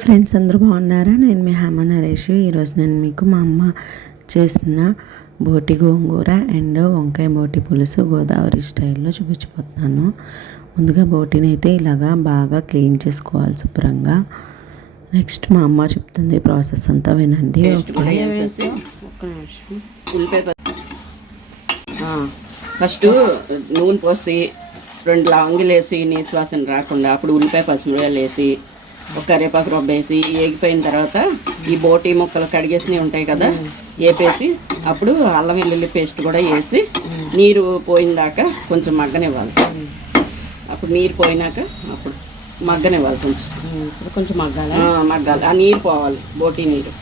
Friends అందరూ బాగున్నారా? నేను మీ హేమ నరేష్. ఈరోజు నేను మీకు మా అమ్మ చేసిన బోటి గోంగూర అండ్ వంకాయ బోటి పులుసు గోదావరి స్టైల్లో చూపించిపోతున్నాను. ముందుగా బోటిని అయితే ఇలాగా బాగా క్లీన్ చేసుకోవాలి శుభ్రంగా. నెక్స్ట్ మా అమ్మ చెప్తుంది ప్రాసెస్ అంతా వినండి. ఫస్ట్ నూనె పోసి 2 లవంగిలు వేసి నీసు వాసన రాకుండా అప్పుడు ఉల్లిపాయ పచ్చిమిరపకాయలు వేసి ఒక కరివేపాకు రొబ్బేసి ఏగిపోయిన తర్వాత ఈ బోటి ముక్కలు కడిగేసినవి ఉంటాయి కదా వేపేసి అప్పుడు అల్లం వెల్లుల్లి పేస్ట్ కూడా వేసి నీరు పోయిన దాకా కొంచెం మగ్గనివ్వాలి. అప్పుడు నీరు పోయినాక అప్పుడు మగ్గనివ్వాలి. కొంచెం మగ్గాలి. ఆ నీరు పోవాలి, బోటి నీరు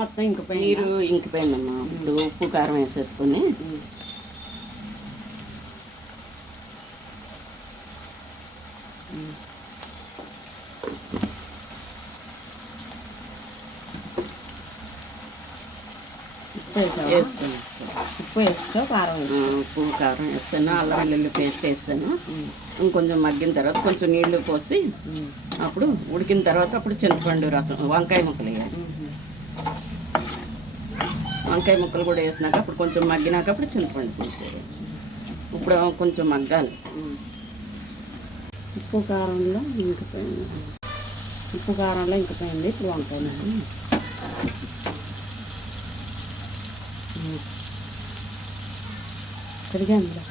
మొత్తం ఇంకిపోయింది. నీరు ఇంకిపోయిందమ్మా. ఇప్పుడు ఉప్పు కారం వేసేసుకొని ఉప్పు వేస్తా కారం ఉప్పు కారం వేస్తాను, అల్లం వెల్లుల్లి పేస్ట్ వేస్తాను. ఇంకొంచెం మగ్గిన తర్వాత కొంచెం నీళ్లు పోసి అప్పుడు ఉడికిన తర్వాత అప్పుడు చింతపండు రసం, వంకాయ ముక్కలు వేయాలి. వంకాయ ముక్కలు కూడా వేసినాక అప్పుడు కొంచెం మగ్గినాక అప్పుడు చింతపండు పూసేయాలి. ఇప్పుడు కొంచెం మగ్గాలి. ఉప్పు కారంలో ఇంకిపోయింది. ఇప్పుడు వంకాయ కడిగా అందులో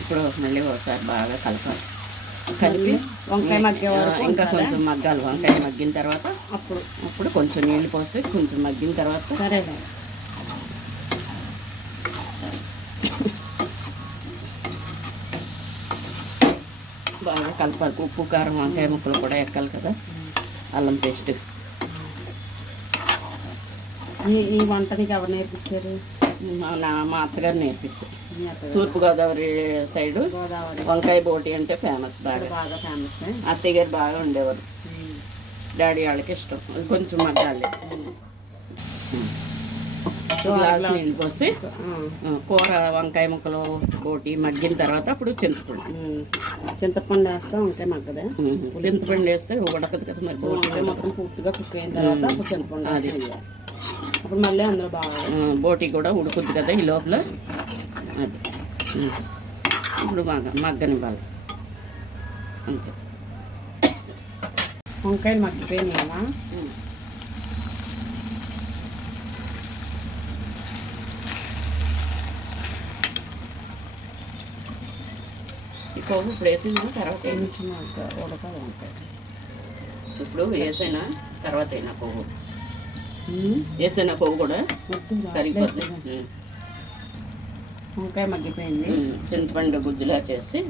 ఇప్పుడు మళ్ళీ ఒకసారి బాగా కలపాలి. కలిపి వంకాయ ఇంకా కొంచెం మగ్గాలి. వంకాయ మగ్గిన తర్వాత అప్పుడు కొంచెం నీళ్ళు పోసి కొంచెం మగ్గిన తర్వాత సరే బాగా కలపాలి. ఉప్పు కారం వంకాయ ముక్కలు కూడా ఎక్కాలి కదా. అల్లం పేస్ట్. ఈ వంట నీకు ఎవరు నేర్పించారు? మా అత్తగారు నేర్పించారు. తూర్పుగోదావరి సైడు వంకాయ బోటి అంటే ఫేమస్, బాగా ఫేమస్. అత్తయ్య గారు బాగా ఉండేవారు. డాడీ వాళ్ళకి ఇష్టం. కొంచెం మగ్గాలి. గ్లాస్ నీళ్ళు పోసి కూర వంకాయ ముక్కలు బోటి మగ్గిన తర్వాత అప్పుడు చింతపండు వేస్తే వంకాయ మగ్గదా? చింతపండు వేస్తే ఉడకదు కదా. మరి వంకాయ మొత్తం పూర్తిగా కుక్ అయిన తర్వాత అప్పుడు చింతపండు అది అప్పుడు మళ్ళీ అందులో బాగా బోటి కూడా ఉడుకుద్ది కదా ఈ లోపల. అది ఇప్పుడు బాగా మగ్గనివ్వాలి అంతే. వంకాయలు మగ్గిపోయినాయి కదా. ఈ కొవ్వు ఇప్పుడు వేసిన తర్వాత ఉడకాలి వంకాయ. ఇప్పుడు వేసైనా తర్వాత అయినా కొవ్వు వేసైనా కొవ్వు కూడా కరిగిపోతుంది. వంకాయ మగ్గిపోయింది. చింతపండు గుజ్జులా చేసి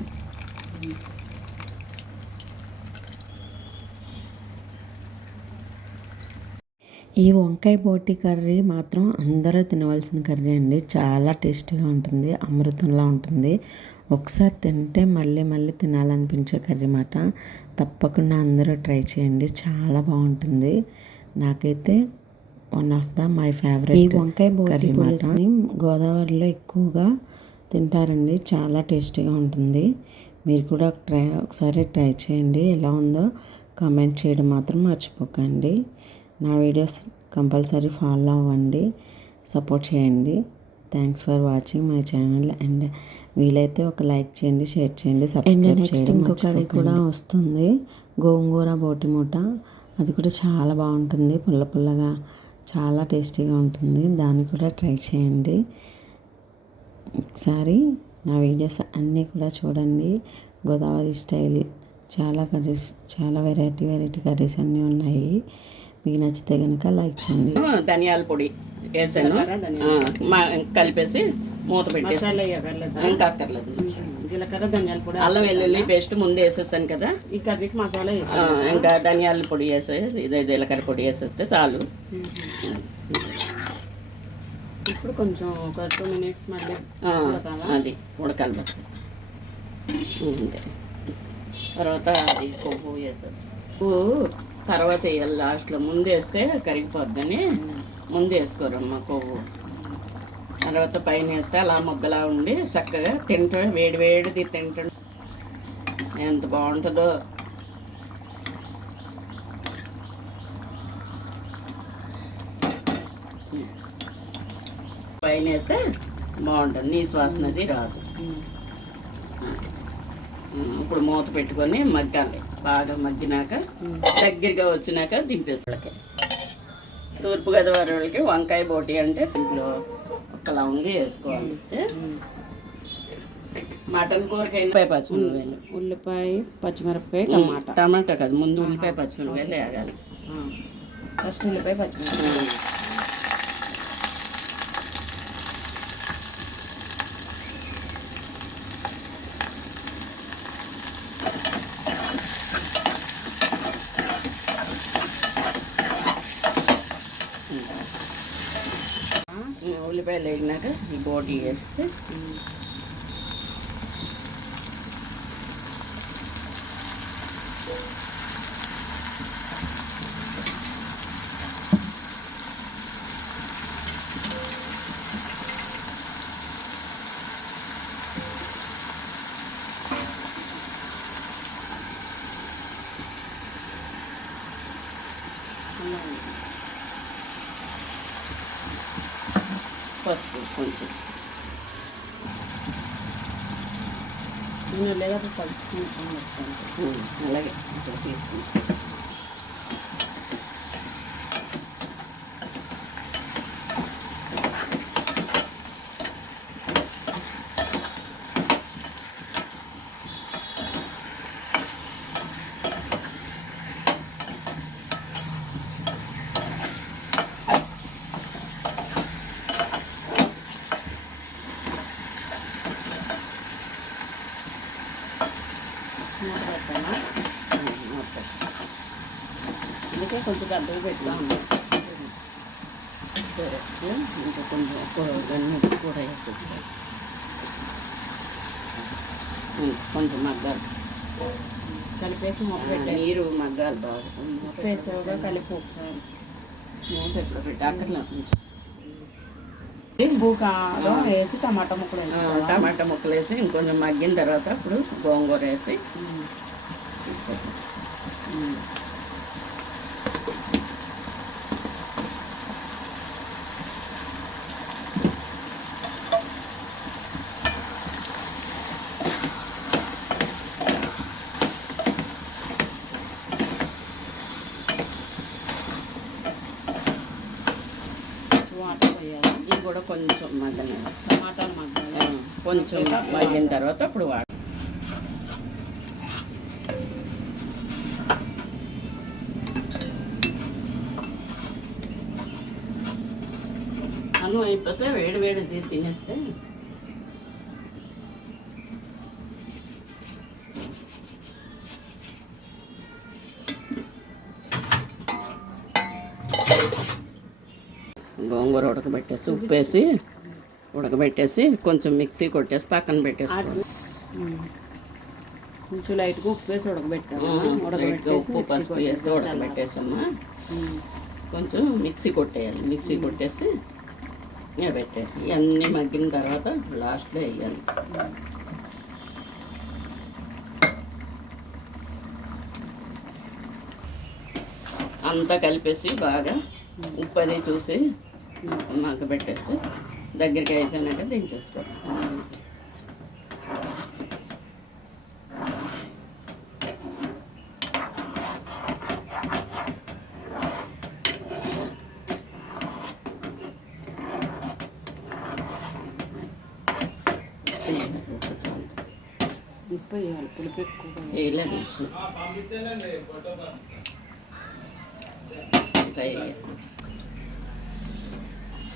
ఈ వంకాయ బోటి కర్రీ మాత్రం అందరూ తినవలసిన కర్రీ అండి. చాలా టేస్టీగా ఉంటుంది, అమృతంలా ఉంటుంది. ఒకసారి తింటే మళ్ళీ మళ్ళీ తినాలనిపించే కర్రీ మాట. తప్పకుండా అందరూ ట్రై చేయండి, చాలా బాగుంటుంది. నాకైతే వన్ ఆఫ్ మై ఫేవరెట్. ఈ వంకాయ బోటి పులుసుని గోదావరిలో ఎక్కువగా తింటారండి. చాలా టేస్టీగా ఉంటుంది. మీరు కూడా ఒకసారి ట్రై చేయండి. ఎలా ఉందో కామెంట్ చేయడం మాత్రం మర్చిపోకండి. నా వీడియోస్ కంపల్సరీ ఫాలో అవ్వండి, సపోర్ట్ చేయండి. Thanks for watching my channel. And వీలైతే ఒక లైక్ చేయండి, షేర్ చేయండి, సబ్స్క్రైబ్ చేయండి. ఇంకో కర్రీ కూడా వస్తుంది, గోంగూర బోటి మూట. అది కూడా చాలా బాగుంటుంది, పుల్ల పుల్లగా చాలా టేస్టీగా ఉంటుంది. దాన్ని కూడా ట్రై చేయండి. ఒకసారి నా వీడియోస్ అన్నీ కూడా చూడండి. గోదావరి స్టైల్ చాలా కర్రీస్, చాలా వెరైటీ కర్రీస్ అన్నీ ఉన్నాయి. మీకు నచ్చితే కనుక లైక్ చేయండి. ధనియాల పొడి వేసాను, కలిపేసి మూత పెట్టేసి ఇంకా అక్కర్లేదు. జీలకర్ర ధనియాల పొడి, అల్లం వెల్లుల్లి పేస్ట్ ముందు వేసేసాను కదా. ఈ కర్రీకి మసాలా ఇంకా ధనియాల పొడి వేసే, ఇదే జీలకర్ర పొడి వేసేస్తే చాలు. ఇప్పుడు కొంచెం ఒక 2 minutes మళ్ళీ ఉడకాలా? అది ఉడకాలి బట్టి అంతే. తర్వాత అది కొవ్వు వేసారు. కొవ్వు తర్వాత వేయాలి లాస్ట్లో. ముందు వేస్తే కరిగిపోద్దని ముందు వేసుకోరమ్మ కొవ్వు. తర్వాత పైన వేస్తే అలా మొగ్గలా ఉండి చక్కగా తింటే వేడి వేడిది తింటే ఎంత బాగుంటుందో. పైన వేస్తే బాగుంటుంది, నీసు వాసనది రాదు. ఇప్పుడు మూత పెట్టుకొని మగ్గాలి. బాగా మగ్గినాక దగ్గరగా వచ్చినాక దింపేసరికి. తూర్పుగోదావరి వాళ్ళకి వంకాయ బోటి అంటే ఇంట్లో ఒక లవంగి వేసుకోవాలి. మటన్ కూరకైనా ఉల్లిపాయ పచ్చిమిరపకాయలు, ఉల్లిపాయ పచ్చిమిరపకాయ టమాటా కాదు, ముందు ఉల్లిపాయ పచ్చిమిరపకాయలు వేయాలి. ఫస్ట్ ఉల్లిపాయ పచ్చిమిరపకాయ. ఉల్లిపాయలు వేగినాక ఈ బోటి వేస్తే పసుపు కొంచెం నేను లేదా కలుపుకుంటాను. అలాగే తీసుకుంటాం. అందుకే కొంచెం పెద్దగా పెడతా ఉన్నాం. ఇంకా కొంచెం గన్ని కూడా వేసుకుంటాం. కొంచెం మగ్గాలి, కలిపేసి మొక్క పెట్టాలి. నీరు మగ్గాలి బాగా. మొక్క వేసావుగా కలిపి ఒకసారి మూత ఎప్పుడు పెట్టి అక్కర్లో కొంచెం ఉప్పు కారం వేసి టమాటా ముక్కలు వేసి టమాటా ముక్కలు వేసి ఇంకొంచెం మగ్గిన తర్వాత అప్పుడు గోంగూర వేసి వాటర్ వేయాలి. ఇది కూడా కొంచెం మగ్గని టమాటాలు మగ్గాలి. కొంచెం మగ్గిన తర్వాత అప్పుడు అన్నం అయిపోతే వేడి వేడి తినేస్తే గోంగూర ఉడకబెట్టేసి ఉప్పేసి ఉడకబెట్టేసి కొంచెం మిక్సీ కొట్టేసి పక్కన పెట్టేసుకోవాలి. కొంచెం లైట్గా ఉప్పు వేసి ఉడకబెట్టాము. లైట్గా ఉప్పు పసుపు వేసి ఉడకబెట్టేసామా, కొంచెం మిక్సీ కొట్టేయాలి. మిక్సీ కొట్టేసి పెట్టేయాలి. ఇవన్నీ మగ్గిన తర్వాత లాస్ట్లో వేయాలి. అంతా కలిపేసి బాగా ఉప్పు అది చూసి మగ్గబెట్టేసి దగ్గరికి అయిపోయినాక దించేసుకోవాలి. ఉప్పు వేయాలి, పులుపు ఎక్కువ వేయలేదు.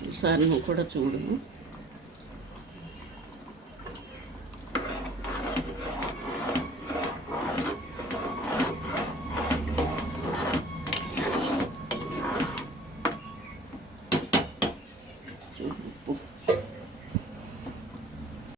ఒకసారి నువ్వు కూడా చూడు.